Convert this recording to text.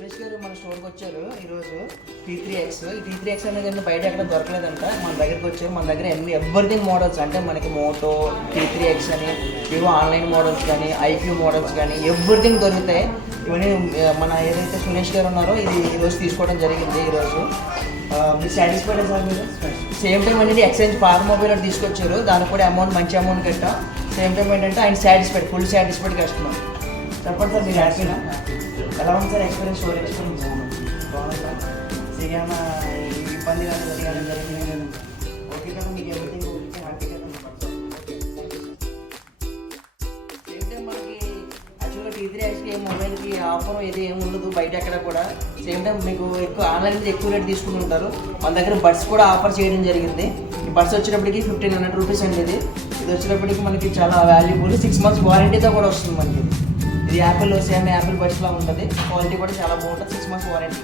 సురేష్ గారు మన స్టోర్కి వచ్చారు ఈరోజు. T3X ఈ T3X అనేది బయట ఎక్కడ దొరకలేదంట, మన దగ్గరికి వచ్చారు. మన దగ్గర ఎవ్రీథింగ్ మోడల్స్ అంటే మనకి మోటో, T3X అని, ఇవో ఆన్లైన్ మోడల్స్ కానీ, IQ మోడల్స్ కానీ ఎవ్రీథింగ్ దొరుకుతాయి. ఇవన్నీ మన ఏదైతే సురేష్ గారు ఉన్నారో ఇది ఈరోజు తీసుకోవడం జరిగింది. ఈరోజు మీరు సాటిస్ఫైడ్ సార్? మీరు సేమ్ టైం అనేది ఎక్స్చేంజ్ పాత మొబైల్ ఒకటి తీసుకొచ్చారు, దానికి కూడా మంచి అమౌంట్ కట్టా. సేమ్ టైం ఏంటంటే ఆయన సాటిస్ఫైడ్, ఫుల్ సాటిస్ఫైడ్ కస్టమర్. చెప్పండి సార్, మీరు హ్యాపీనా? ఎలా ఉంది సార్ ఎక్స్పీరియన్స్? స్టోర్ ఎక్స్పీరియన్స్ బాగుంది సార్. ఏమైనా ఇబ్బంది కానీ జరిగింది కదా? ఓకే కదా, మీకు ఎవ్రీథింగ్ ఓకే, హ్యాపీ కదా? సేమ్ టైం మనకి యాక్చువల్గా T3Xకి మొబైల్కి ఆఫర్ ఇది ఏమి ఉండదు బయట ఎక్కడ కూడా. సేమ్ టైం మీకు ఎక్కువ ఆన్లైన్ మీద ఎక్కువ రేట్ తీసుకుంటుంటారు. మన దగ్గర బడ్స్ కూడా ఆఫర్ చేయడం జరిగింది. ఈ బడ్స్ వచ్చేటప్పటికి 1500 రూపీస్ అండి. ఇది వచ్చేటప్పటికి మనకి చాలా వాల్యుబుల్. 6 months వారంటీతో కూడా వస్తుంది మనకి. ఇది యాపిల్ సేమ్ యాపిల్ బడ్స్లా ఉంటుంది, క్వాలిటీ కూడా చాలా బాగుంటుంది. 6 months వారంటీ.